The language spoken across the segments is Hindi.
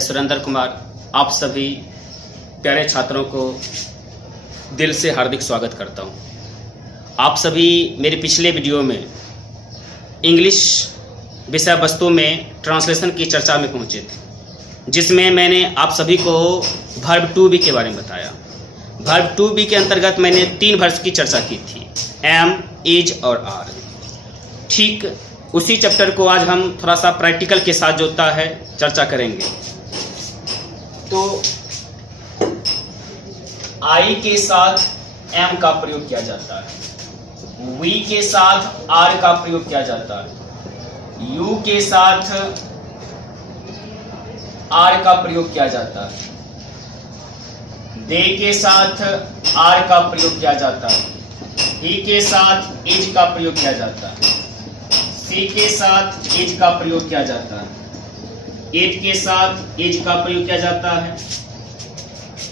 मैं सुरेंद्र कुमार आप सभी प्यारे छात्रों को दिल से हार्दिक स्वागत करता हूं। आप सभी मेरे पिछले वीडियो में इंग्लिश विषय वस्तु में ट्रांसलेशन की चर्चा में पहुंचे थे, जिसमें मैंने आप सभी को वर्ब टू बी के बारे में बताया। वर्ब टू बी के अंतर्गत मैंने 3 वर्ब्स की चर्चा की थी, एम, इज और आर। ठीक उसी चैप्टर को आज हम थोड़ा सा प्रैक्टिकल के साथ जोड़ता है चर्चा करेंगे। तो आई के साथ एम का प्रयोग किया जाता है, वी के साथ आर का प्रयोग किया जाता है, यू के साथ आर का प्रयोग किया जाता है, दे के साथ आर का प्रयोग किया जाता है, ही के साथ इज का प्रयोग किया जाता है, सी के साथ इज का प्रयोग किया जाता है, इट के साथ इज का प्रयोग किया जाता है,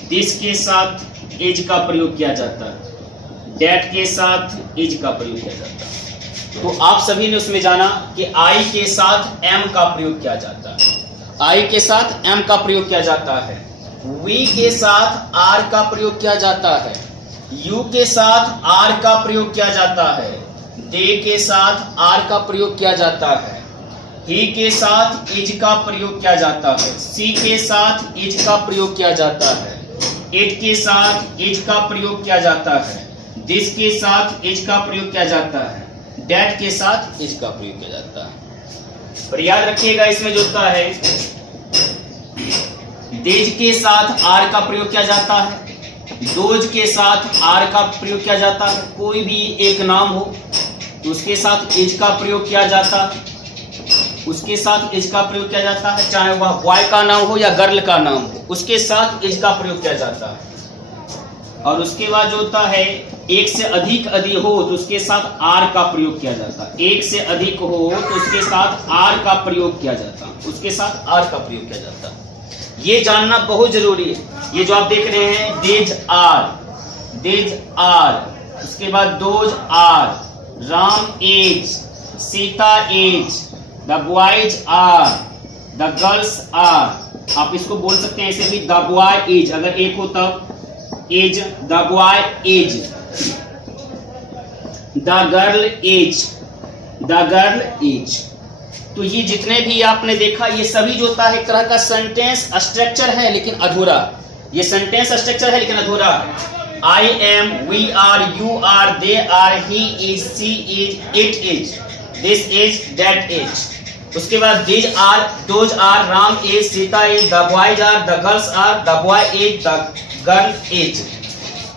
दिस के साथ इज का प्रयोग किया जाता है, डेट के साथ इज का प्रयोग किया जाता है। तो आप सभी ने उसमें जाना कि आई के साथ एम का प्रयोग किया जाता है, आई के साथ एम का प्रयोग किया जाता है, वी के साथ आर का प्रयोग किया जाता है, यू के साथ आर का प्रयोग किया जाता है, दे के साथ आर का प्रयोग किया जाता है, ही के साथ इज का प्रयोग किया जाता है, सी के साथ इज का प्रयोग किया जाता है, इट के साथ इज का प्रयोग किया जाता है, दिस के साथ इज का प्रयोग किया जाता है, डेट के साथ इज का प्रयोग किया जाता है। पर याद रखिएगा इसमें जो होता है, देज के साथ आर का प्रयोग किया जाता है, दोज के साथ आर का प्रयोग किया जाता है। कोई भी एक नाम हो तो उसके साथ इज का प्रयोग किया जाता है, उसके साथ इज का प्रयोग किया जाता है, चाहे वह बॉय का नाम हो या गर्ल का नाम हो, उसके साथ इज का प्रयोग किया जाता है। और उसके बाद जो होता है, एक से अधिक हो तो उसके साथ आर का प्रयोग किया जाता है, एक से अधिक हो तो उसके साथ आर का प्रयोग किया जाता है, उसके साथ आर का प्रयोग किया जाता है। ये जानना बहुत जरूरी है। ये जो आप देख रहे हैं, देज आर, उसके बाद those are, Ram is, Sita is, the boys are, the girls are. आप इसको बोल सकते हैं ऐसे भी, द बॉय एज, अगर एक हो तब is, the boy is, the girl is, the girl is. तो ये जितने भी आपने देखा, ये सभी जो होता है एक तरह का सेंटेंस स्ट्रक्चर है लेकिन अधूरा। ये सेंटेंस स्ट्रक्चर है लेकिन अधूरा। I am, we are, you are, they are, he is, she is, it is, this is, that is. उसके बाद these are, those are, Ram is, Sita is, the boys are, the girls are, the boy is, the girl is.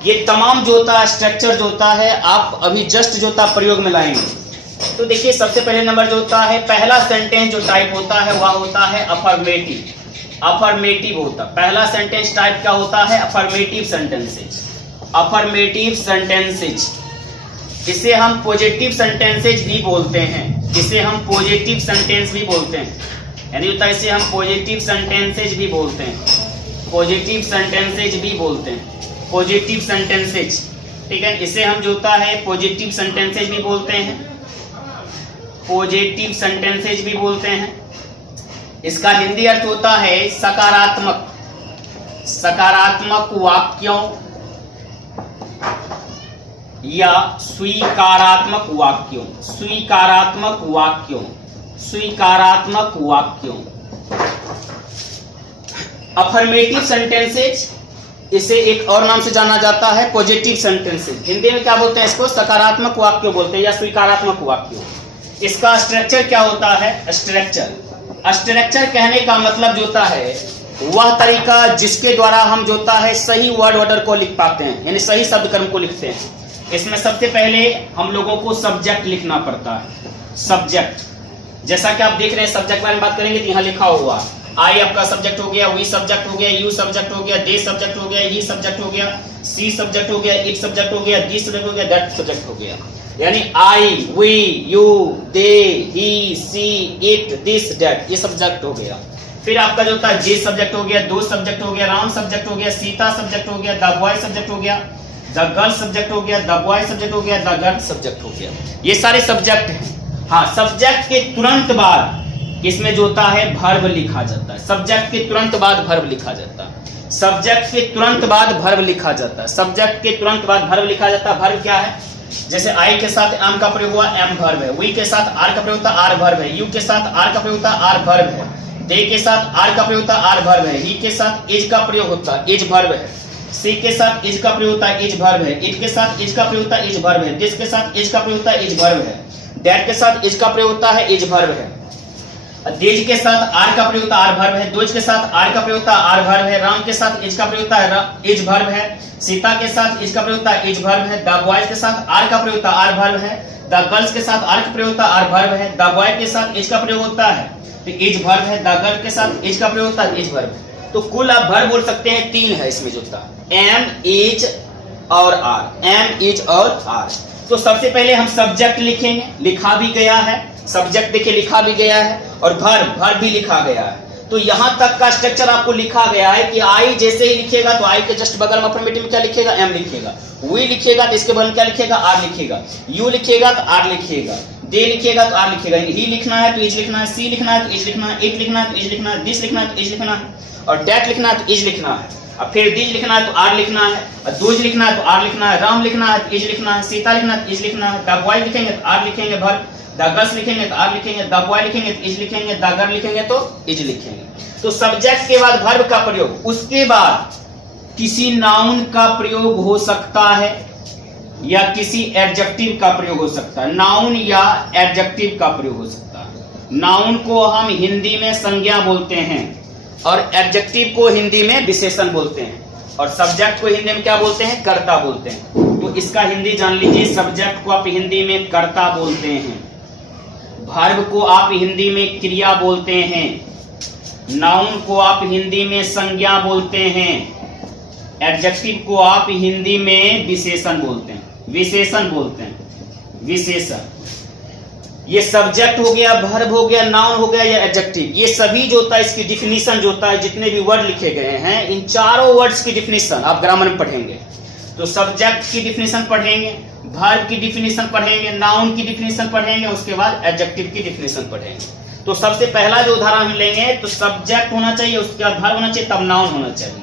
ये तमाम जो होता है स्ट्रक्चर जो होता है, आप अभी जस्ट जो होता प्रयोग में लाएंगे। तो देखिए, सबसे पहले नंबर जो होता है, पहला सेंटेंस जो टाइप होता है वह होता है अफर्मेटिव। अफर्मेटिव होता पहला सेंटेंस टाइप क्या होता है? Affirmative sentences. अफर्मेटिव सेंटेंसेज, इसे हम पॉजिटिव सेंटेंसेज भी बोलते हैं, इसे हम पॉजिटिव सेंटेंस भी बोलते हैं। यानी होता है इसे हम पॉजिटिव सेंटेंसेज भी बोलते हैं, पॉजिटिव सेंटेंसेज भी बोलते हैं, पॉजिटिव सेंटेंसेज। ठीक है, इसे हम जो होता है पॉजिटिव सेंटेंसेज भी बोलते हैं, पॉजिटिव सेंटेंसेज भी बोलते हैं। इसका हिंदी अर्थ होता है सकारात्मक, सकारात्मक वाक्यों या स्वीकारात्मक वाक्यों, स्वीकारात्मक वाक्यों, स्वीकारात्मक वाक्यों। अफर्मेटिव सेंटेंसेज, इसे एक और नाम से जाना जाता है पॉजिटिव सेंटेंसेज। हिंदी में क्या बोलते हैं इसको? सकारात्मक वाक्य बोलते हैं या स्वीकारात्मक वाक्य। इसका स्ट्रक्चर क्या होता है? स्ट्रक्चर कहने का मतलब जो होता है वह तरीका जिसके द्वारा हम जो होता है सही वर्ड ऑर्डर को लिख पाते हैं, यानी सही शब्द क्रम को लिखते हैं। इसमें सबसे पहले हम लोगों को सब्जेक्ट लिखना पड़ता है। सब्जेक्ट, जैसा कि आप देख रहे हैं, सब्जेक्ट बारे में बात करेंगे तो यहाँ लिखा हुआ आई आपका सब्जेक्ट हो गया, वी सब्जेक्ट हो गया, यू सब्जेक्ट हो गया, दे सब्जेक्ट हो गया, ही सब्जेक्ट हो गया, सी सब्जेक्ट हो गया, इट सब्जेक्ट हो गया, दिस सब्जेक्ट हो गया, दैट सब्जेक्ट हो गया। यानी I, we, you, they, he, she, it, this, that, ये सब्जेक्ट हो गया। फिर आपका जो होता है जे सब्जेक्ट हो गया, दो सब्जेक्ट हो गया, राम सब्जेक्ट हो गया, सीता सब्जेक्ट हो गया, द बॉय सब्जेक्ट हो गया, द गर्ल सब्जेक्ट हो गया, द बॉय सब्जेक्ट हो गया, द गर्ल सब्जेक्ट हो गया। ये सारे सब्जेक्ट हैं। हाँ, सब्जेक्ट के तुरंत बाद इसमें जो होता है वर्ब लिखा जाता है। सब्जेक्ट के तुरंत बाद वर्ब लिखा जाता है। सब्जेक्ट के तुरंत बाद वर्ब लिखा जाता है। सब्जेक्ट के तुरंत बाद वर्ब लिखा जाता है। वर्ब क्या है? जैसे आई के साथ एम का प्रयोग हुआ, एम वर्ब है। वी के साथ आर का प्रयोग होता, आर वर्ब है। यू के साथ आर का प्रयोग होता, आर वर्ब है। दे के साथ आर का प्रयोग होता, आर वर्ब है। ही के साथ इज का प्रयोग होता, इज वर्ब है। सी के साथ इज का प्रयोग होता है, इज वर्ब है। इट के साथ इज का प्रयोग होता है, इज वर्ब है। दिस के साथ इज का प्रयोग होता है, इज वर्ब है। दैट के साथ इज का प्रयोग होता है, इज वर्ब है। दिज के साथ आर का प्रयोग होता है, आर वर्ब है। दोज के साथ आर का प्रयोग होता है, आर वर्ब है। राम के साथ इज का प्रयोग होता है, इज वर्ब है। सीता के साथ इज का प्रयोग होता है, इज वर्ब है। द बॉयज के साथ आर का प्रयोग होता है, आर वर्ब है। द गर्ल्स के साथ आर का प्रयोग होता है, आर वर्ब है। द बॉय के साथ इज का प्रयोग होता है तो इज वर्ब है। द गर्ल के साथ इज का प्रयोग होता है, इज वर्ब है। तो कुल आप वर्ब बोल सकते हैं 3 है इसमें जो होता है, एम, इज और आर। एम, इज और आर। तो सबसे पहले हम सब्जेक्ट लिखेंगे, लिखा भी गया है। सब्जेक्ट देखिए लिखा भी गया है और वर्ब भी लिखा गया है। तो यहां तक का स्ट्रक्चर आपको लिखा गया है कि आई जैसे ही लिखेगा तो आई के जस्ट बगल में अफर्मेटिव में क्या लिखेगा, एम लिखेगा। वी लिखेगा तो इसके बगल में क्या लिखेगा, आर लिखेगा। यू लिखेगा तो आर लिखेगा। दे लिखेगा तो आर लिखेगा। ही लिखना है तो इज लिखना है। सी लिखना है तो इज लिखना है। इट लिखना है तो इज लिखना है। दिस लिखना है तो इज लिखना है। और डैट लिखना है तो इज लिखना है। और फिर दिज लिखना है तो आर लिखना है। और दूज लिखना है तो आर लिखना है। राम लिखना है तो इज लिखना है। सीता लिखना है तो इज लिखना है। द बॉय लिखेंगे तो आर लिखेंगे वर्ब। द गर्ल्स लिखेंगे तो आर लिखेंगे। द बॉय लिखेंगे तो इज लिखेंगे। द गर्ल लिखेंगे तो इज लिखेंगे। तो सब्जेक्ट के बाद वर्ब का प्रयोग, उसके बाद किसी नाउन का प्रयोग हो सकता है या किसी एडजेक्टिव का प्रयोग हो सकता है। नाउन या एडजेक्टिव का प्रयोग हो सकता है। नाउन को हम हिंदी में संज्ञा बोलते हैं और एडजेक्टिव को हिंदी में विशेषण बोलते हैं। और सब्जेक्ट को हिंदी में क्या बोलते हैं, कर्ता बोलते हैं। तो इसका हिंदी जान लीजिए, सब्जेक्ट को आप हिंदी में कर्ता बोलते हैं। वर्ब को आप हिंदी में क्रिया बोलते हैं। नाउन को आप हिंदी में संज्ञा बोलते हैं। एडजेक्टिव को आप हिंदी में विशेषण बोलते हैं। विशेषण बोलते हैं, विशेषण। ये सब्जेक्ट हो गया, वर्ब हो गया, नाउन हो गया या एडजेक्टिव। ये सभी जो होता है इसकी डिफिनीशन जो होता है, जितने भी वर्ड लिखे गए हैं, इन चारों वर्ड्स की डिफिनीशन आप ग्रामर में पढ़ेंगे। तो सब्जेक्ट की डिफिनीशन पढ़ेंगे, वर्ब की डिफिनीशन पढ़ेंगे, नाउन की डिफिनीशन पढ़ेंगे, उसके बाद एडजेक्टिव की डिफिनीशन पढ़ेंगे। तो सबसे पहला जो उदाहरण हम लेंगे तो सब्जेक्ट होना चाहिए, उसके बाद वर्ब होना चाहिए, तब नाउन होना चाहिए।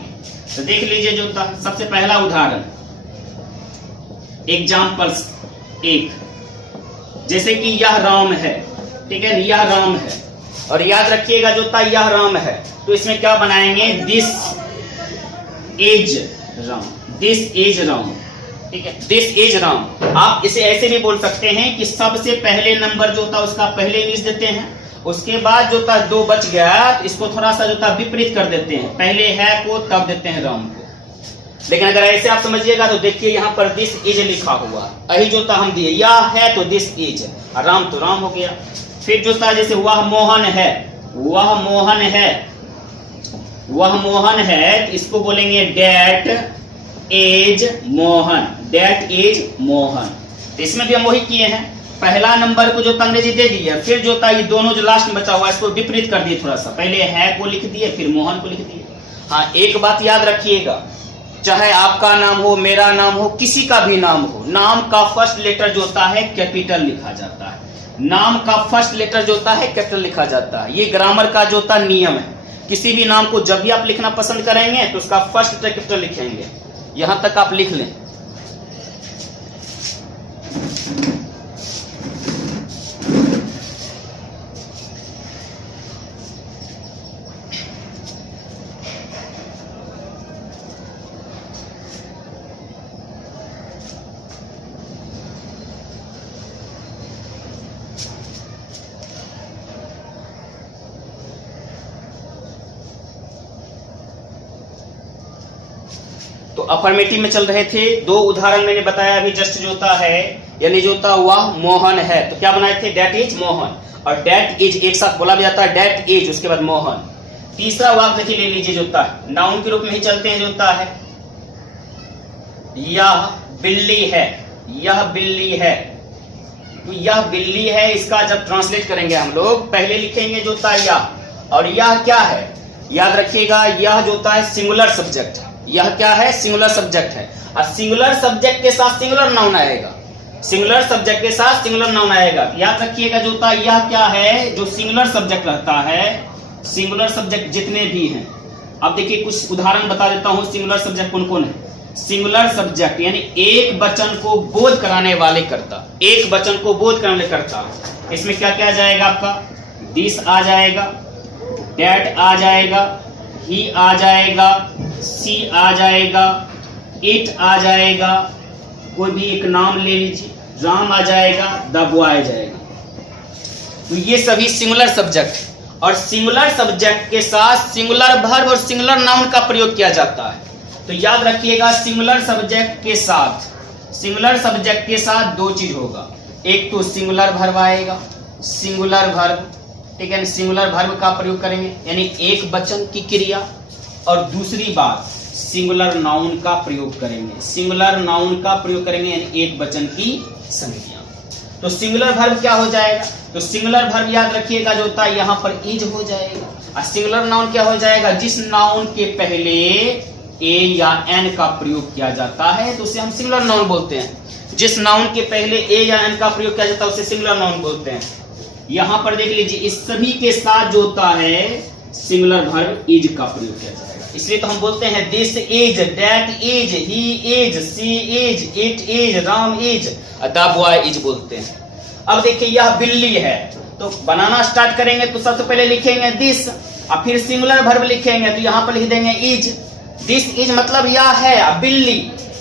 तो देख लीजिए जो होता है सबसे पहला उदाहरण, एग्जाम्पल्स 1, जैसे कि यह राम है, ठीक है, यह राम है। और याद रखिएगा जो होता है यह राम है, तो इसमें क्या बनाएंगे, this is Ram. This is Ram, ठीक है, दिस इज राम। आप इसे ऐसे भी बोल सकते हैं कि सबसे पहले नंबर जो होता है उसका पहले इंग्लिश देते हैं, उसके बाद जो होता है 2 बच गया तो इसको थोड़ा सा जो होता है विपरीत कर देते हैं, पहले है को तब देते हैं राम को। लेकिन अगर ऐसे आप समझिएगा तो देखिए यहाँ पर दिस इज लिखा हुआ, यही जो था हम दिए, यह है तो दिस इज, राम तो राम हो गया। फिर जो था जैसे वह मोहन है, वह मोहन है, वह मोहन है, तो इसको बोलेंगे that is Mohan. That is Mohan. तो इसमें भी हम वही किए हैं, पहला नंबर को जो अंग्रेजी दे दिया, फिर जो था ये दोनों जो लास्ट में बचा हुआ है इसको विपरीत कर दिए थोड़ा सा, पहले है को लिख दिए फिर मोहन को लिख दिए। हाँ, एक बात याद रखिएगा, चाहे आपका नाम हो, मेरा नाम हो, किसी का भी नाम हो, नाम का फर्स्ट लेटर जो होता है कैपिटल लिखा जाता है। नाम का फर्स्ट लेटर जो होता है कैपिटल लिखा जाता है। ये ग्रामर का जो होता नियम है। किसी भी नाम को जब भी आप लिखना पसंद करेंगे तो उसका फर्स्ट लेटर कैपिटल लिखेंगे। यहां तक आप लिख लें। तो अफर्मेटिव में चल रहे थे, 2 उदाहरण मैंने बताया अभी जस्ट जो होता है, यानी जो होता वह मोहन है, तो क्या बनाए थे, डेट इज मोहन। और डेट इज एक साथ बोला भी जाता है, डेट इज उसके बाद मोहन। तीसरा वाक्य देखिए ले लीजिए जो होता है, नाउन के रूप में ही चलते हैं, जो होता है यह बिल्ली है, यह बिल्ली है। तो यह बिल्ली है, इसका जब ट्रांसलेट करेंगे हम लोग पहले लिखेंगे जो होता है यह, और यह क्या है, याद रखिएगा यह जो होता है सिंगुलर सब्जेक्ट है। यह क्या है, सिंगुलर सब्जेक्ट है। और सिंगुलर सब्जेक्ट के साथ सिंगुलर नाउन आएगा। सिंगुलर सब्जेक्ट के साथ सिंगुलर नाउन आएगा। याद रखिएगा जो होता है यह क्या है, जो सिंगुलर सब्जेक्ट रहता है, सिंगुलर सब्जेक्ट जितने भी हैं। अब देखिए कुछ उदाहरण बता देता हूं सिंगुलर सब्जेक्ट कौन कौन है। सिंगुलर सब्जेक्ट यानी एक वचन को बोध कराने वाले कर्ता, एक वचन को बोध कराने वाले कर्ता। इसमें क्या क्या आ जाएगा आपका, दिस आ जाएगा, डैट आ जाएगा, ही आ जाएगा, सी आ जाएगा, इट आ जाएगा, कोई भी एक नाम ले लीजिए, राम आ जाएगा, द बॉय आ जाएगा। तो ये सभी सिंगुलर सब्जेक्ट, और सिंगुलर सब्जेक्ट के साथ सिंगुलर वर्ब और सिंगुलर नाउन का प्रयोग किया जाता है। तो याद रखिएगा सिंगुलर सब्जेक्ट के साथ दो चीज होगा, एक तो सिंगुलर वर्ब आएगा, सिंगुलर वर्ब, ठीक है, सिंगुलर वर्ब का प्रयोग करेंगे यानी एक वचन की क्रिया, और दूसरी बात सिंगुलर नाउन का प्रयोग करेंगे, सिंगुलर नाउन का प्रयोग करेंगे यानी एक वचन की संज्ञा। तो सिंगुलर वर्ब क्या हो जाएगा, तो सिंगुलर वर्ब याद रखिएगा जो होता है यहां पर इज हो जाएगा, और सिंगुलर नाउन क्या हो जाएगा, जिस नाउन के पहले ए या एन का प्रयोग किया जाता है तो उसे हम सिंगुलर नाउन बोलते हैं। जिस नाउन के पहले ए या एन का प्रयोग किया जाता है उसे सिंगुलर नाउन बोलते हैं। यहां पर देख लीजिए इस सभी के साथ जो होता है सिंगुलर वर्ब इज का प्रयोग किया जाएगा, इसलिए तो हम बोलते हैं this is, that is, he is, she is, it is, Ram is, the boy is बोलते हैं। अब देखिए यह बिल्ली है, तो बनाना स्टार्ट करेंगे तो सबसे पहले लिखेंगे दिस, और फिर सिंगुलर वर्ब लिखेंगे तो यहाँ पर लिख देंगे इज। दिस इज मतलब यह है बिल्ली।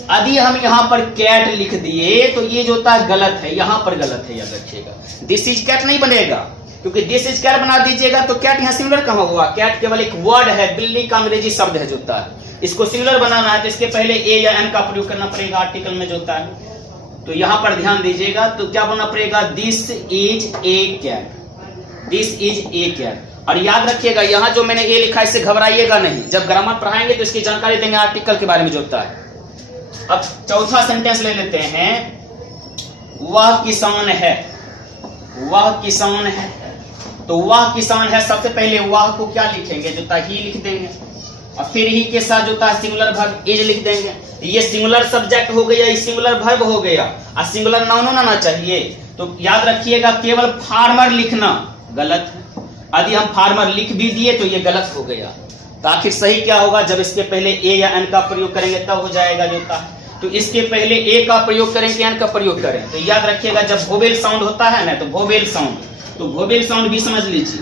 यदि हम यहाँ पर कैट लिख दिए तो ये जो होता है गलत है, यहाँ पर गलत है, याद रखिएगा। दिस इज कैट नहीं बनेगा, क्योंकि दिस इज कैट बना दीजिएगा तो कैट यहाँ सिंगुलर कहाँ हुआ, कैट केवल एक वर्ड है, बिल्ली का अंग्रेजी शब्द है जो होता है। इसको सिंगुलर बनाना है तो इसके पहले ए या एन का प्रयोग करना पड़ेगा आर्टिकल में जो होता है। तो यहाँ पर ध्यान दीजिएगा, तो क्या बोलना पड़ेगा, this is a cat, this is a cat. और याद रखिएगा यहाँ जो मैंने ए लिखा इससे घबराइएगा नहीं, जब ग्रामर पढ़ाएंगे तो इसकी जानकारी देंगे आर्टिकल के बारे में जो होता है। अब चौथा सेंटेंस ले लेते हैं, वह किसान है, वह किसान है। तो वह किसान है, सबसे पहले वह को क्या लिखेंगे, जो ही लिख देंगे, और फिर ही के साथ जो है सिंगुलर वर्ब इज लिख देंगे। ये सिंगुलर सब्जेक्ट हो गया, ये सिंगुलर वर्ब हो गया, और सिंगुलर नाउन होना चाहिए। तो याद रखिएगा केवल फार्मर लिखना गलत है, यदि हम फार्मर लिख भी दिए तो ये गलत हो गया। तो आखिर सही क्या होगा, जब इसके पहले ए या एन का प्रयोग करेंगे तब हो जाएगा जो होता है। तो इसके पहले ए का प्रयोग करें कि एन का प्रयोग करें, तो याद रखिएगा जब वोवेल साउंड होता है ना, तो वोवेल साउंड, तो वोवेल साउंड भी समझ लीजिए।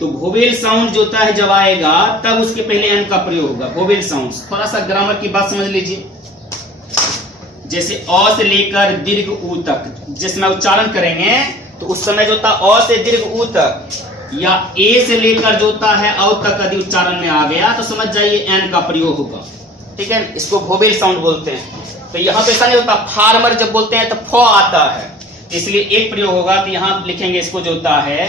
तो वोवेल साउंड जो होता है जब आएगा तब उसके पहले एन का प्रयोग होगा, वोवेल साउंड। थोड़ा सा ग्रामर की बात समझ लीजिए, जैसे अ से लेकर दीर्घ ऊ तक जिसमें उच्चारण करेंगे तो उस समय जो होता है अ से दीर्घ ऊ तक, या ए से लेकर जो होता है औ तक यदि उच्चारण में आ गया तो समझ जाइए एन का प्रयोग होगा, ठीक है। इसको वोवेल साउंड बोलते हैं। तो यहाँ पे ऐसा नहीं होता, फार्मर जब बोलते हैं तो फ आता है, इसलिए एक प्रयोग होगा। तो यहाँ लिखेंगे इसको जो होता है,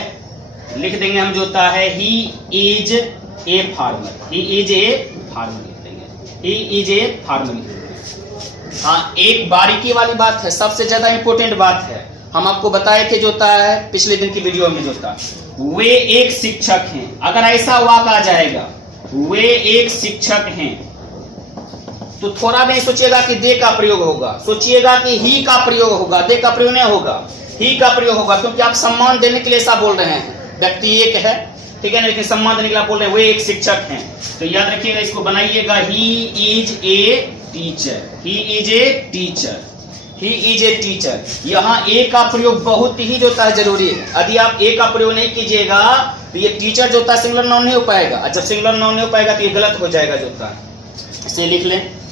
लिख देंगे हम जो होता है he is a farmer, he is a farmer लिख देंगे, ही इज ए फार्मर लिख देंगे। हाँ, एक बारीकी वाली बात है, सबसे ज्यादा इंपॉर्टेंट बात है, हम आपको बताए थे जो होता है पिछले दिन की वीडियो में, जो होता है वे एक शिक्षक हैं। अगर ऐसा वाक्य आ जाएगा वे एक शिक्षक हैं, तो थोड़ा नहीं सोचिएगा कि दे का प्रयोग होगा, सोचिएगा कि ही का प्रयोग होगा, दे का प्रयोग नहीं होगा, ही का प्रयोग होगा, क्योंकि आप सम्मान देने के लिए ऐसा बोल रहे हैं। व्यक्ति एक है, ठीक है ना, लेकिन सम्मान देने के लिए बोल रहे हैं वे एक शिक्षक हैं। तो याद रखिएगा, इसको बनाइएगा he is a teacher, he is a teacher, he is a teacher. यहाँ ए का प्रयोग बहुत ही जो होता है जरूरी है। यदि आप ए का प्रयोग नहीं कीजिएगा तो ये टीचर जो होता है सिंगुलर नाउन नहीं हो पाएगा, जब सिंगुलर नाउन नहीं हो पाएगा तो ये गलत हो जाएगा जो होता है। इसे लिख लें,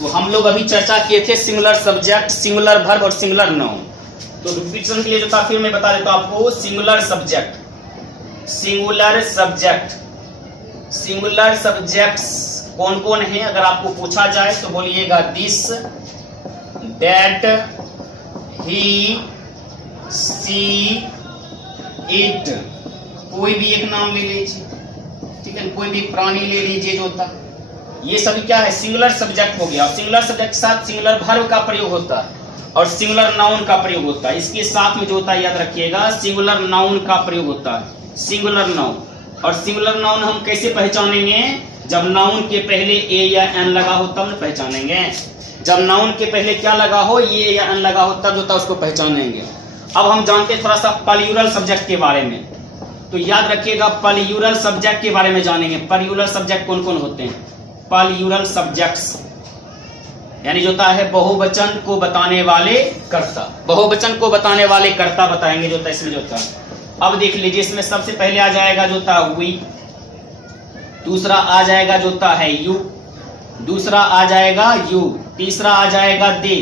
तो हम लोग अभी चर्चा किए थे सिंगुलर सब्जेक्ट, सिंगुलर वर्ब और सिंगुलर नाउन। तो रिपीटिशन के लिए जो था फिर मैं बता देता हूं आपको, singular subject, singular subject, singular subjects कौन कौन है अगर आपको पूछा जाए तो बोलिएगा this, that, he, she, it. कोई भी एक नाम ले लीजिए, ठीक है, कोई भी प्राणी ले लीजिए जो होता, ये सभी क्या है, सिंगुलर सब्जेक्ट हो गया। और सिंगुलर सब्जेक्ट के साथ सिंगुलर वर्ब का प्रयोग होता है और सिंगुलर नाउन का प्रयोग होता है। इसके साथ में जो होता है याद रखिएगा, सिंगुलर नाउन का प्रयोग होता है, सिंगुलर नाउन। और सिंगुलर नाउन हम कैसे पहचानेंगे, जब नाउन के पहले ए या एन लगा हो तब न पहचानेंगे। जब नाउन के पहले क्या लगा हो, ये या एन लगा हो, तब जो होता है उसको पहचानेंगे। अब हम जानते हैं थोड़ा सा प्लूरल सब्जेक्ट के बारे में, तो याद रखिएगा प्लूरल सब्जेक्ट के बारे में जानेंगे। प्लूरल सब्जेक्ट कौन कौन होते हैं, प्लूरल सब्जेक्ट्स यानी जो होता है बहुवचन को बताने वाले कर्ता, बहुवचन को बताने वाले कर्ता बताएंगे जो होता है इसमें जो होता है। अब देख लीजिए, इसमें सबसे पहले आ जाएगा जो होता है वी, दूसरा आ जाएगा जो होता है यू, दूसरा आ जाएगा यू, तीसरा आ जाएगा दे,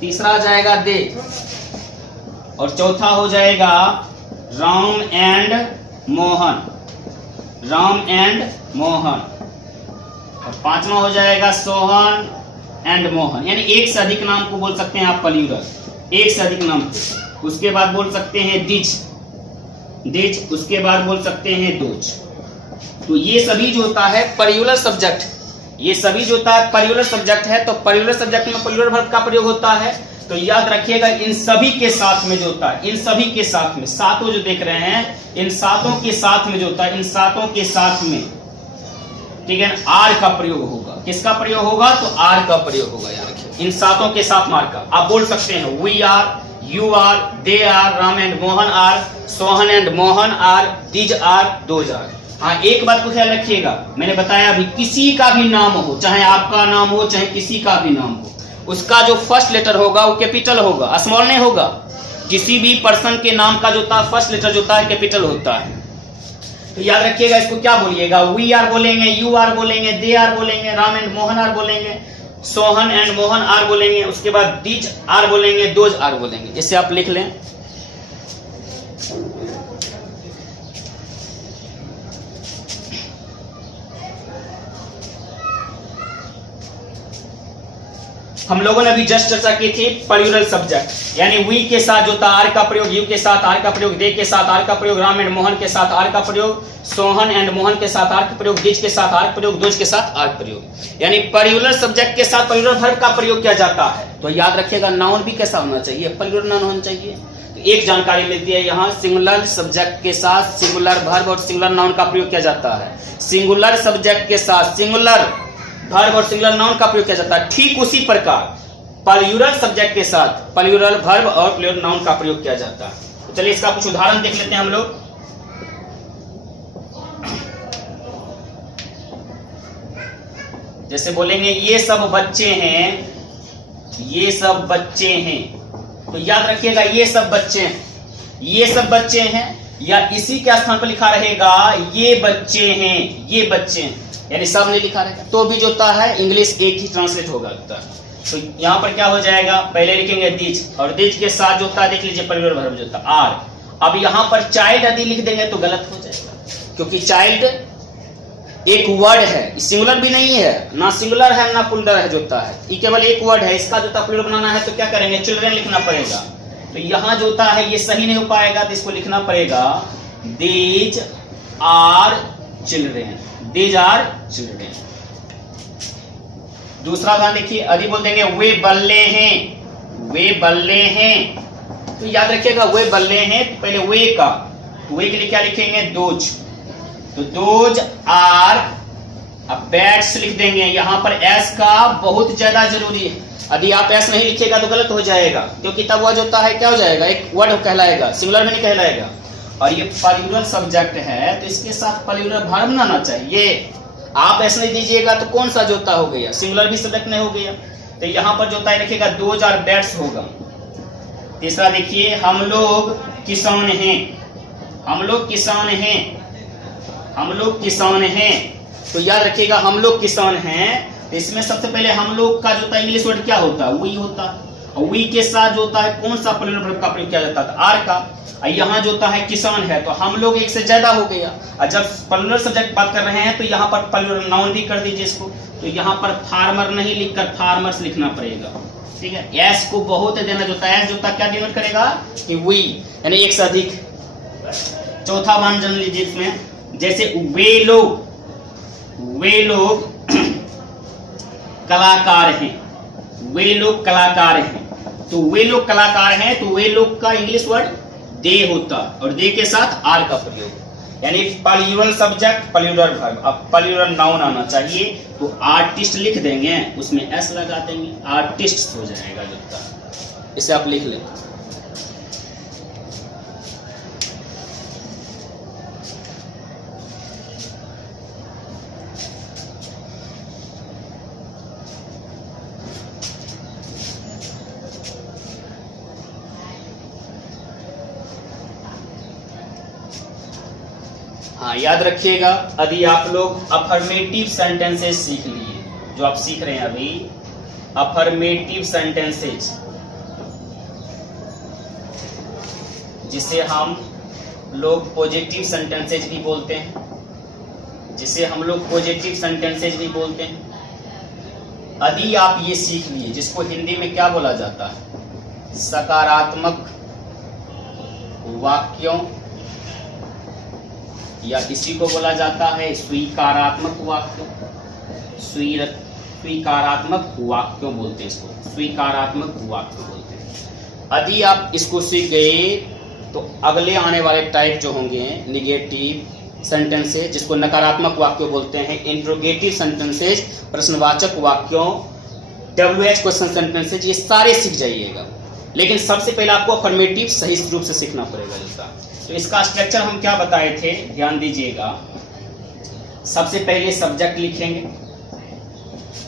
तीसरा आ जाएगा दे, और चौथा हो जाएगा राम एंड मोहन, राम एंड मोहन, और पांचवा हो जाएगा सोहन एंड मोहन। यानी एक से अधिक नाम को बोल सकते हैं आप प्लूरल, एक से अधिक नाम को। उसके बाद बोल सकते हैं दिज, दिज, उसके बाद बोल सकते हैं दोज। तो ये सभी जो होता है प्लूरल सब्जेक्ट, ये सभी जो होता है प्लूरल सब्जेक्ट है। तो प्लूरल सब्जेक्ट में प्लूरल वर्ब का प्रयोग होता है। तो याद रखिएगा इन सभी के साथ में जो होता है, इन सभी के साथ में, सातों जो देख रहे हैं, इन सातों के साथ में जो होता है, इन सातों के साथ में, ठीक है, आर का प्रयोग होगा। किसका प्रयोग होगा, तो आर का प्रयोग होगा। याद रखिए इन सातों के साथ मार का आप बोल सकते हैं we are, you are, they are, Ram and Mohan are, Sohan and Mohan are, these are, those are. हाँ, एक बात को ख्याल रखिएगा, मैंने बताया अभी, किसी का भी नाम हो, चाहे आपका नाम हो, चाहे किसी का भी नाम हो, उसका जो फर्स्ट लेटर होगा वो कैपिटल होगा, स्मॉल नहीं होगा। किसी भी पर्सन के नाम का जो होता है फर्स्ट लेटर जो होता है कैपिटल होता है। तो याद रखिएगा, इसको क्या बोलिएगा, वी आर बोलेंगे, यू आर बोलेंगे, दे आर बोलेंगे, राम एंड मोहन आर बोलेंगे, सोहन एंड मोहन आर बोलेंगे, उसके बाद दिज आर बोलेंगे, दोज आर बोलेंगे। इसे आप लिख लें। हम लोगों ने अभी जस्ट चर्चा की थी प्लूरल सब्जेक्ट, यानी वी के साथ जो था आर का प्रयोग, यू के साथ आर का प्रयोग, दे के साथ आर का प्रयोग, राम एंड मोहन के साथ आर का प्रयोग, सोहन एंड मोहन के साथ आर का प्रयोग, दिज के साथ आर का प्रयोग, दोज के साथ आर का प्रयोग। यानी प्लूरल सब्जेक्ट के साथ प्लूरल वर्ब का प्रयोग किया जाता है। तो याद रखिएगा नाउन भी कैसा होना चाहिए, प्लूरल नाउन होना चाहिए। तो एक जानकारी मिलती है यहाँ, सिंगुलर सब्जेक्ट के साथ सिंगुलर वर्ब और सिंगुलर नाउन का प्रयोग किया जाता है। सिंगुलर सब्जेक्ट के साथ सिंगुलर वर्ब और सिंगुलर नाउन का प्रयोग किया जाता है। ठीक उसी प्रकार प्लूरल सब्जेक्ट के साथ प्लूरल वर्ब और प्लूरल नाउन का प्रयोग किया जाता है। तो चलिए इसका कुछ उदाहरण देख लेते हैं हम लोग। जैसे बोलेंगे ये सब बच्चे हैं, ये सब बच्चे हैं। तो याद रखिएगा ये सब बच्चे हैं, ये सब बच्चे हैं, या इसी के स्थान पर लिखा रहेगा ये बच्चे हैं, ये बच्चे हैं, यानी सब नहीं लिखा रहेगा तो भी जो होता है इंग्लिश एक ही ट्रांसलेट होगा। तो यहाँ पर क्या हो जाएगा, पहले लिखेंगे दिज, और दिज के साथ जो होता है देख लीजिए प्लूरल वर्ब जो होता है आर। अब यहाँ पर चाइल्ड यदि लिख देंगे तो गलत हो जाएगा, क्योंकि चाइल्ड एक वर्ड है, सिंगुलर भी नहीं है, ना सिंगुलर है ना प्लूरल है जो होता है, ये केवल एक वर्ड है। इसका जो होता प्लूरल बनाना है तो क्या करेंगे, चिल्ड्रन लिखना पड़ेगा। तो यहाँ जो होता है ये सही नहीं हो पाएगा, तो इसको लिखना पड़ेगा these are children, these are children. दूसरा उदाहरण देखिए, यदि बोल देंगे वे बल्ले हैं, वे बल्ले हैं। तो याद रखिएगा वे बल्ले हैं, तो पहले वे का, वे के लिए क्या लिखेंगे, दोज। तो दोज आर, अब बैट्स लिख देंगे। यहाँ पर एस का बहुत ज्यादा जरूरी है, यदि आप एस नहीं लिखिएगा तो गलत हो जाएगा, क्योंकि तब वह जो होता है क्या हो जाएगा, एक वर्ड कहलाएगा, सिंगुलर में नहीं कहलाएगा। और ये प्लूरल सब्जेक्ट है तो इसके साथ प्लूरल वर्ब बनाना चाहिए। आप ऐसे नहीं दीजिएगा तो कौन सा जोता हो गया, सिंगुलर भी सब्जेक्ट नहीं हो गया। तो यहाँ पर जोता रखिएगा दोज आर बैट्स होगा। तीसरा देखिए, हम लोग किसान हैं, हम लोग किसान हैं, हम लोग किसान हैं। तो याद रखिएगा हम लोग किसान हैं, तो इसमें सबसे पहले हम लोग का जो होता है इंग्लिश वर्ड क्या होता है, वी होता है। और वी के साथ जो होता है कौन सा प्लूरल वर्ब का प्रयोग किया जाता है, आर का। यहाँ जो होता है किसान है, तो हम लोग एक से ज्यादा हो गया। और जब प्लूरल सब्जेक्ट बात कर रहे हैं तो यहाँ पर प्लूरल नाउन भी कर दीजिए इसको। तो यहाँ पर फार्मर नहीं लिखकर फार्मर्स लिखना पड़ेगा, ठीक है। एस को बहुत देना जो होता है, एस जो होता है क्या डिनोट करेगा कि वी, यानी एक से अधिक। चौथा मान जान लीजिए इसमें, जैसे वे लोग, वे लोग कलाकार हैं, वे लोग कलाकार हैं। तो वे लोग कलाकार हैं, तो वे लोग का इंग्लिश वर्ड दे होता, और दे के साथ आर का प्रयोग, यानी प्लूरल सब्जेक्ट प्लूरल वर्ब। अब प्लूरल नाउन आना चाहिए, तो आर्टिस्ट लिख देंगे, उसमें एस लगा देंगे, आर्टिस्ट हो जाएगा जुत्ता। इसे आप लिख लें। हाँ, याद रखिएगा, यदि आप लोग अफर्मेटिव सेंटेंसेस सीख लिए, जो आप सीख रहे हैं अभी, अफर्मेटिव सेंटेंसेस, जिसे हम लोग पॉजिटिव सेंटेंसेस भी बोलते हैं, जिसे हम लोग पॉजिटिव सेंटेंसेस भी बोलते हैं, यदि आप ये सीख लिए, जिसको हिंदी में क्या बोला जाता है, सकारात्मक वाक्यों, या इसी को बोला जाता है स्वीकारात्मक वाक्यों, स्वीकारात्मक वाक्यों बोलते हैं इसको, स्वीकारात्मक वाक्य बोलते हैं। यदि आप इसको सीख गए, तो अगले आने वाले टाइप जो होंगे निगेटिव सेंटेंसेस, जिसको नकारात्मक वाक्यों बोलते हैं, इंट्रोगेटिव सेंटेंसेस, प्रश्नवाचक वाक्यों, WH क्वेश्चन सेंटेंसेस, ये सारे सीख जाइएगा। लेकिन सबसे पहले आपको अफर्मेटिव सही रूप से सीखना पड़ेगा जूता। तो इसका स्ट्रक्चर हम क्या बताए थे, ध्यान दीजिएगा। सबसे पहले सब्जेक्ट लिखेंगे,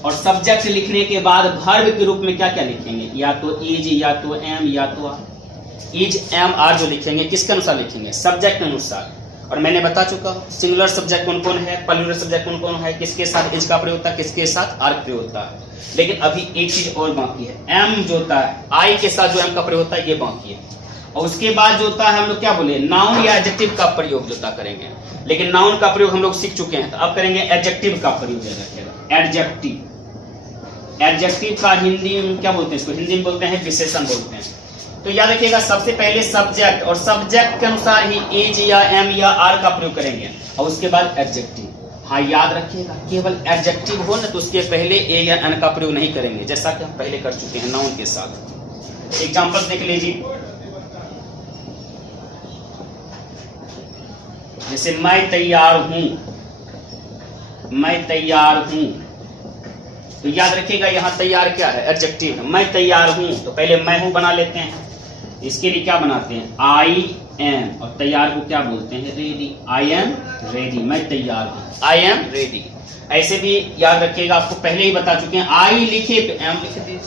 और सब्जेक्ट लिखने के बाद वर्ब के रूप में क्या क्या लिखेंगे, या तो इज, या तो एम, या तो आर। इज, एम, आर जो लिखेंगे किसके अनुसार लिखेंगे, सब्जेक्ट के अनुसार। और मैंने बता चुका हूं सिंगुलर सब्जेक्ट कौन कौन है, प्लूरल सब्जेक्ट कौन कौन है, किसके साथ इज का प्रयोग होता है, किसके साथ आर का प्रयोग होता है। लेकिन अभी एक चीज और बाकी है, एम जो होता है, आई के साथ जो एम का प्रयोग होता है, ये बाकी है। और उसके बाद जो होता है, हम लोग क्या बोले, नाउन या एडजेक्टिव का प्रयोग जोता करेंगे। लेकिन नाउन का प्रयोग हम लोग सीख चुके हैं, तो अब करेंगे एडजेक्टिव का प्रयोग। एडजेक्टिव, एडजेक्टिव का हिंदी में क्या बोलते हैं, इसको हिंदी में बोलते हैं विशेषण बोलते हैं। तो याद रखिएगा, सबसे पहले सब्जेक्ट, और सब्जेक्ट के अनुसार ही एज या एम या आर का प्रयोग करेंगे, और उसके बाद एडजेक्टिव। हाँ, याद रखिएगा, केवल एडजेक्टिव हो ना, तो उसके पहले ए या एन का प्रयोग नहीं करेंगे, जैसा कि हम पहले कर चुके हैं नाउन के साथ। एग्जाम्पल देख लीजिए, जैसे मैं तैयार हूं, मैं तैयार हूं, तो याद रखिएगा यहाँ तैयार क्या है, एडजेक्टिव है। मैं तैयार हूं, तो पहले मैं हूं बना लेते हैं। इसके लिए क्या बनाते हैं, आई एम, और तैयार को क्या बोलते हैं, रेडी। आई एम रेडी, मैं तैयार हूं, आई एम रेडी। ऐसे भी याद रखिएगा, आपको पहले ही बता चुके हैं, आई लिखे तो एम लिख दीजिए,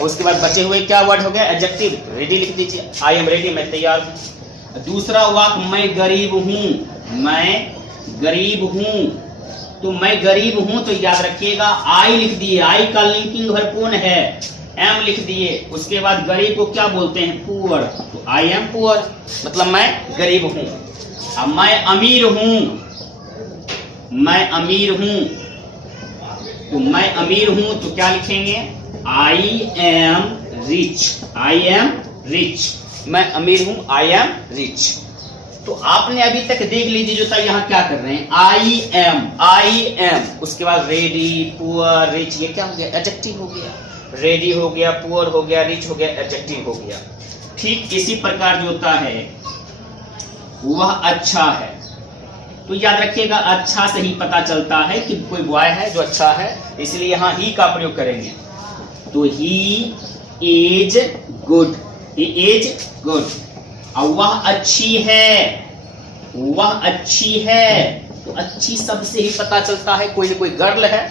और उसके बाद बचे हुए क्या वर्ड हो गया, एडजेक्टिव, रेडी लिख दीजिए, आई एम रेडी, मैं तैयार हूं। दूसरा वाक्य, मैं गरीब हूं, मैं गरीब हूं, तो मैं गरीब हूं, तो याद रखिएगा आई लिख दिए, आई का लिंकिंग वर्ब कौन है, एम लिख दिए। उसके बाद गरीब को क्या बोलते हैं, पुअर, तो आई एम पुअर, मतलब मैं गरीब हूं। अब मैं अमीर हूं, मैं अमीर हूं, तो मैं अमीर हूं, तो क्या लिखेंगे, I am rich, I am rich, मैं अमीर हूं, आई एम रिच। तो आपने अभी तक देख लीजिए जो था, यहाँ क्या कर रहे हैं, आई एम, उसके बाद रेडी, पुअर, रिच, ये क्या हो गया, एडजेक्टिव हो गया। रेडी हो गया, पुअर हो गया, रिच हो गया, एडजेक्टिव हो गया। ठीक इसी प्रकार जो होता है, वह अच्छा है, तो याद रखिएगा, अच्छा से ही पता चलता है कि कोई बॉय है जो अच्छा है, इसलिए यहाँ ही का प्रयोग करेंगे। तो he is good, he is good. और वह अच्छी है, वह अच्छी है, तो अच्छी शब्द से ही पता चलता है कोई न कोई गर्ल है,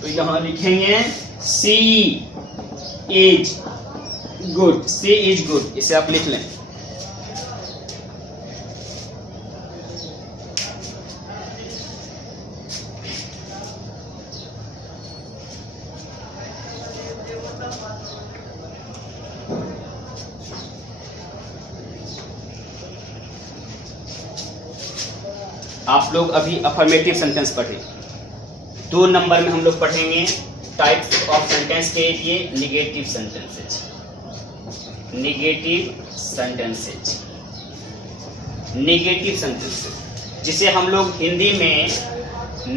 तो यहां लिखेंगे she is good, she is good, इसे आप लिख लें। आप लोग अभी अफर्मेटिव सेंटेंस पढ़े। 2 नंबर में हम लोग पढ़ेंगे टाइप्स ऑफ सेंटेंस के लिए negative sentences, negative sentences, negative sentences, जिसे हम लोग हिंदी में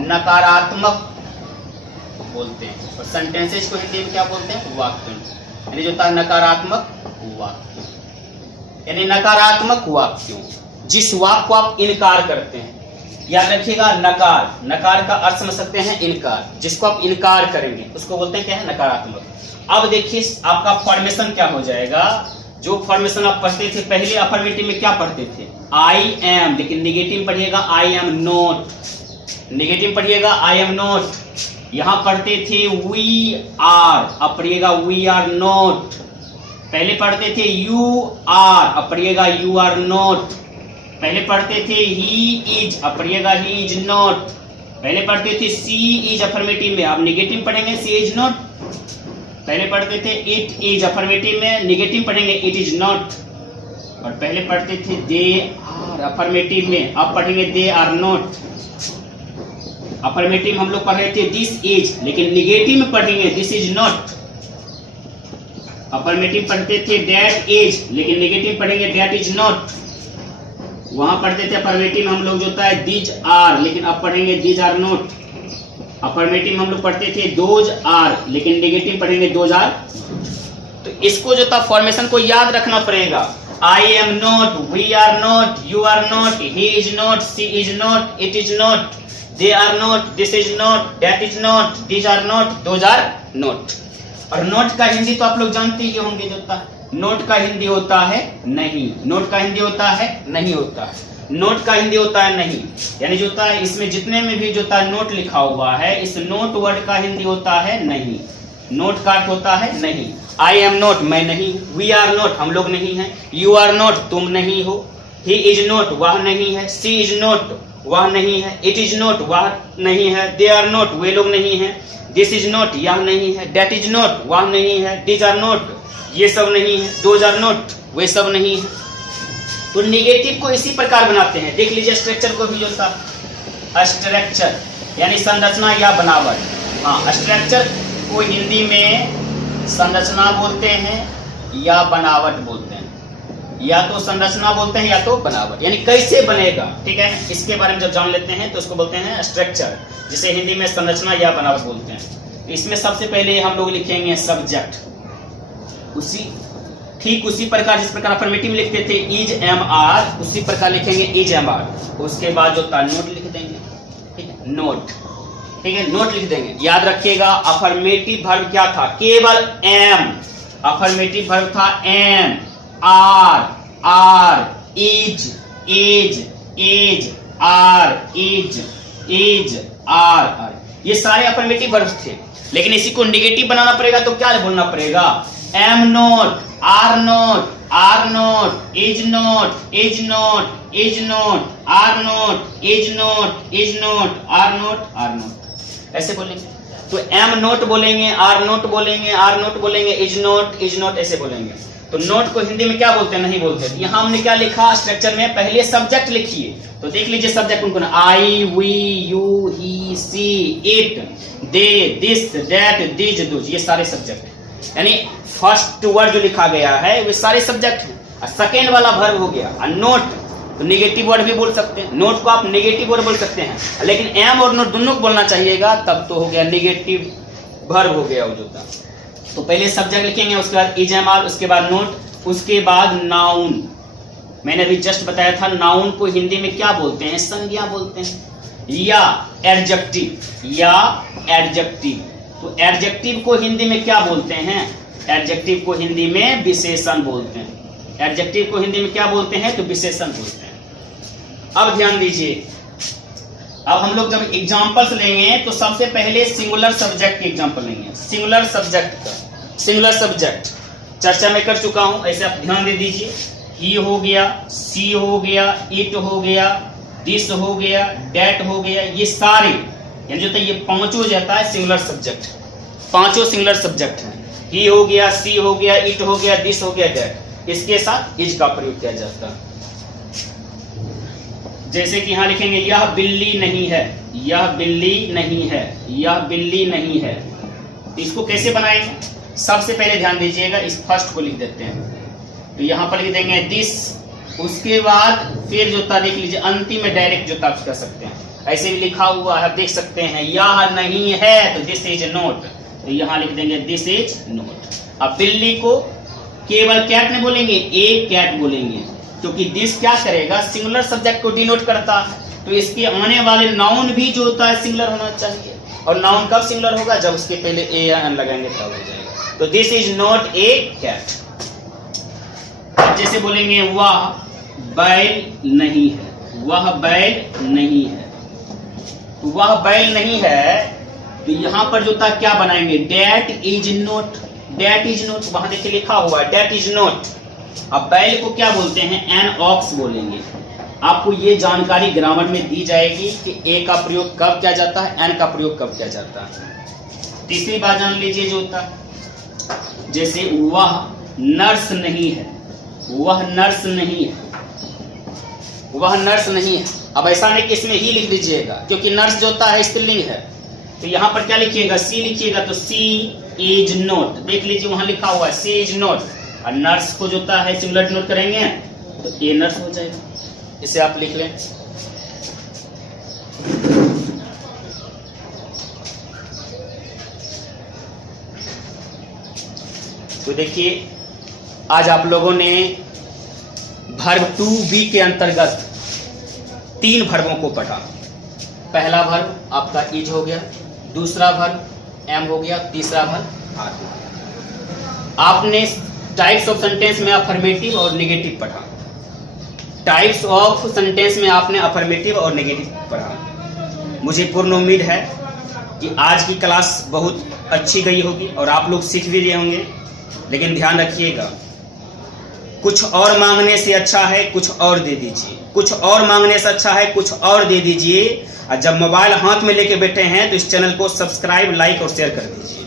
नकारात्मक बोलते हैं। और सेंटेंसेज को हिंदी में क्या बोलते हैं? वाक्य। यानी जो होता है नकारात्मक वाक्य, यानी नकारात्मक वाक्यों, जिस वाक्य को आप इनकार करते हैं। याद रखिएगा, नकार, नकार का अर्थ समझ सकते हैं इनकार, जिसको आप इनकार करेंगे उसको बोलते हैं क्या है? नकारात्मक। अब देखिए आपका फॉर्मेशन क्या हो जाएगा। जो फॉर्मेशन आप पढ़ते थे पहले, अफर्मेटिव में क्या पढ़ते थे? आई एम, लेकिन निगेटिव में पढ़िएगा आई एम नॉट, निगेटिव पढ़िएगा आई एम नॉट। यहां पढ़ते थे वी आर, अब पढ़िएगा वी आर नॉट। पहले पढ़ते थे यू आर, अब पढ़िएगा यू आर नॉट। पहले पढ़ते थे ही इज, अब पढ़िएगा ही इज नॉट। पहले पढ़ते थे सी इज अफर्मेटिव में, अब निगेटिव पढ़ेंगे सी इज नॉट। पहले पढ़ते थे इट इज अफर्मेटिव में, निगेटिव पढ़ेंगे इट इज नॉट। और पहले पढ़ते थे दे आर अफर्मेटिव में, अब पढ़ेंगे दे आर नॉट। अफर्मेटिव हम लोग पढ़ रहे थे दिस इज, लेकिन निगेटिव में पढ़ेंगे दिस इज नॉट। अफर्मेटिव पढ़ते थे दैट इज, लेकिन निगेटिव पढ़ेंगे दैट इज नॉट। वहां पढ़ते थे अफर्मेटिव हम लोग जो होता है दीज आर, लेकिन अब पढ़ेंगे दीज आर नॉट। अफर्मेटिव हम लोग पढ़ते थे दोज आर, लेकिन नेगेटिव पढ़ेंगे दोज आर। तो इसको जो था फॉर्मेशन को याद रखना पड़ेगा। I am not, we are not, you are not, he is not, she is not, it is not, they are not, this is not, that is not, these are not, those are not. और नोट का हिंदी तो आप लोग जानते ही होंगे, जो होता है नोट का हिंदी होता है नहीं, नोट का हिंदी होता है नहीं होता है, नोट का हिंदी होता है नहीं। यानी जो होता है इसमें जितने में भी जो होता है नोट लिखा हुआ है, इस नोट वर्ड का हिंदी होता है नहीं। नोट का अर्थ होता है नहीं। आई एम नोट, मैं नहीं। वी आर नोट, हम लोग नहीं हैं। यू आर नोट, तुम नहीं हो। ही इज नोट, वह नहीं है। सी इज नोट, वह नहीं है। इट इज नोट, वह नहीं है। दे आर नोट, वे लोग नहीं हैं। दिस इज नोट, यह नहीं है। दैट इज नोट, वह नहीं है। दीज आर नोट, ये सब नहीं है। दोज आर नोट, वे सब नहीं है। तो नेगेटिव को इसी प्रकार बनाते हैं। देख लीजिए स्ट्रक्चर को भी जो था, स्ट्रक्चर यानी संरचना या बनावट। हाँ, स्ट्रक्चर को हिंदी में संरचना बोलते हैं या बनावट बोलते हैं। या तो संरचना बोलते हैं या तो बनावट, यानी कैसे बनेगा। ठीक है, इसके बारे में जब जान लेते हैं तो उसको बोलते हैं स्ट्रक्चर, जिसे हिंदी में संरचना या बनावट बोलते हैं। इसमें सबसे पहले हम लोग लिखेंगे सब्जेक्ट, ठीक उसी प्रकार जिस प्रकार अफर्मेटिव में लिखते थे इज एम आर, उसी प्रकार लिखेंगे इज एम आर। उसके बाद जो था नोट लिख देंगे। ठीक है, नोट। ठीक है, नोट लिख देंगे। याद रखिएगा अफर्मेटिव वर्ब क्या था? केवल एम। अफर्मेटिव वर्ब था am, are, are, is, are, is, are, ये सारे अफर्मेटिव वर्ब थे। लेकिन इसी को नेगेटिव बनाना पड़ेगा तो क्या बोलना पड़ेगा? Am not, are not, are not, is not, is not, is not, are not, is not, is not, are not, are not. ऐसे बोलेंगे। तो एम नोट बोलेंगे, आर नोट बोलेंगे, आर नोट बोलेंगे, इज नोट, ऐसे बोलेंगे। तो नोट को हिंदी में क्या बोलते हैं? नहीं बोलते। यहाँ हमने क्या लिखा स्ट्रक्चर में? पहले सब्जेक्ट लिखिए। तो देख लीजिए सब्जेक्ट उनको ना, I, we, you, he, she, it, they, this, that, this, those, ये सारे सब्जेक्ट हैं। यानी फर्स्ट वर्ड जो लिखा गया है वे सारे सब्जेक्ट हैं। सेकेंड वाला वर्ब हो गया। और नोट तो नेगेटिव वर्ड भी बोल सकते हैं। नोट को आप नेगेटिव वर्ड बोल सकते हैं, लेकिन एम और नोट दोनों को बोलना चाहिएगा, तब तो हो गया नेगेटिव वर्ब हो गया वो जो था। तो पहले सब्जेक्ट लिखेंगे, उसके बाद इज एम आर, उसके बाद नोट, उसके बाद नाउन। मैंने अभी जस्ट बताया था नाउन को हिंदी में क्या बोलते हैं? संज्ञा बोलते हैं, या एडजेक्टिव, या एडजेक्टिव। तो एडजेक्टिव को हिंदी में क्या बोलते हैं? एडजेक्टिव को हिंदी में विशेषण बोलते हैं। एडजेक्टिव को हिंदी में क्या बोलते हैं? तो विशेषण बोलते हैं। अब ध्यान दीजिए, अब हम लोग जब एग्जांपल्स लेंगे तो सबसे पहले सिंगुलर सब्जेक्ट के एग्जांपल लेंगे। सिंगुलर सब्जेक्ट का, सिंगुलर सब्जेक्ट चर्चा में कर चुका हूं, ऐसे आप ध्यान दे दीजिए। ही हो गया, सी हो गया, इट हो गया, दिस हो गया, डेट हो गया, ये सारे यानी जो ये पांचों हो जाता है सिंगुलर सब्जेक्ट। पांचों सिंगुलर सब्जेक्ट हैं। ही हो गया, सी हो गया, इट हो गया, दिस हो गया, दैट। इसके साथ इज का प्रयोग किया जाता है। जैसे कि यहां लिखेंगे यह बिल्ली नहीं है, यह बिल्ली नहीं है, यह बिल्ली नहीं है। इसको कैसे बनाएंगे? सबसे पहले ध्यान दीजिएगा, इस फर्स्ट को लिख देते हैं। तो यहां पर लिख देंगे दिस, उसके बाद फिर जो था देख लीजिए अंतिम में डायरेक्ट जो था आप कर सकते हैं। ऐसे भी लिखा हुआ है, आप देख सकते हैं, यह नहीं है तो दिस इज नॉट, तो यहाँ लिख देंगे दिस इज नॉट। अब बिल्ली को केवल कैट नहीं बोलेंगे, एक कैट बोलेंगे, क्योंकि दिस क्या करेगा, सिंगुलर सब्जेक्ट को डिनोट करता है, तो इसके आने वाले नाउन भी जो होता है सिंगुलर होना चाहिए। और नाउन कब सिंगुलर होगा, जब उसके पहले ए या एन लगाएंगे तब हो जाएगा। तो this is not a cat. अब जैसे बोलेंगे वह बैल नहीं है, वह बैल नहीं है, तो वह बैल नहीं है, तो यहां पर जो था क्या बनाएंगे, that is not, that is not, वहां देखिए लिखा हुआ है डेट इज नॉट। अब बैल को क्या बोलते हैं, एन ऑक्स बोलेंगे। आपको ये जानकारी ग्रामर में दी जाएगी कि ए का प्रयोग कब किया जाता है, एन का प्रयोग कब किया जाता है। तीसरी बात जान लीजिए जो होता है, जैसे वह नर्स नहीं है, वह नर्स नहीं है, वह नर्स नहीं है। अब ऐसा नहीं कि इसमें ही लिख दीजिएगा, क्योंकि नर्स जो होता है स्त्रीलिंग है, तो यहां पर क्या लिखिएगा, सी लिखिएगा, तो सी इज नॉट, देख लीजिए वहां लिखा हुआ है सी इज नॉट। और नर्स को जो होता है सिंगुलर डिनोट करेंगे तो ए नर्स हो जाएगा, इसे आप लिख लें। तो देखिए आज आप लोगों ने वर्ब टू बी के अंतर्गत 3 वर्बों को पढ़ा। पहला वर्ब आपका इज हो गया, दूसरा वर्ब एम हो गया, तीसरा वर्ब आर हो गया। आपने टाइप्स ऑफ सेंटेंस में अफर्मेटिव और नेगेटिव पढ़ा, टाइप्स ऑफ सेंटेंस में आपने अफर्मेटिव और नेगेटिव पढ़ा। मुझे पूर्ण उम्मीद है कि आज की क्लास बहुत अच्छी गई होगी और आप लोग सीख भी रहे होंगे। लेकिन ध्यान रखिएगा, कुछ और मांगने से अच्छा है कुछ और दे दीजिए, कुछ और मांगने से अच्छा है कुछ और दे दीजिए। और जब मोबाइल हाथ में लेके बैठे हैं तो इस चैनल को सब्सक्राइब, लाइक और शेयर कर दीजिए।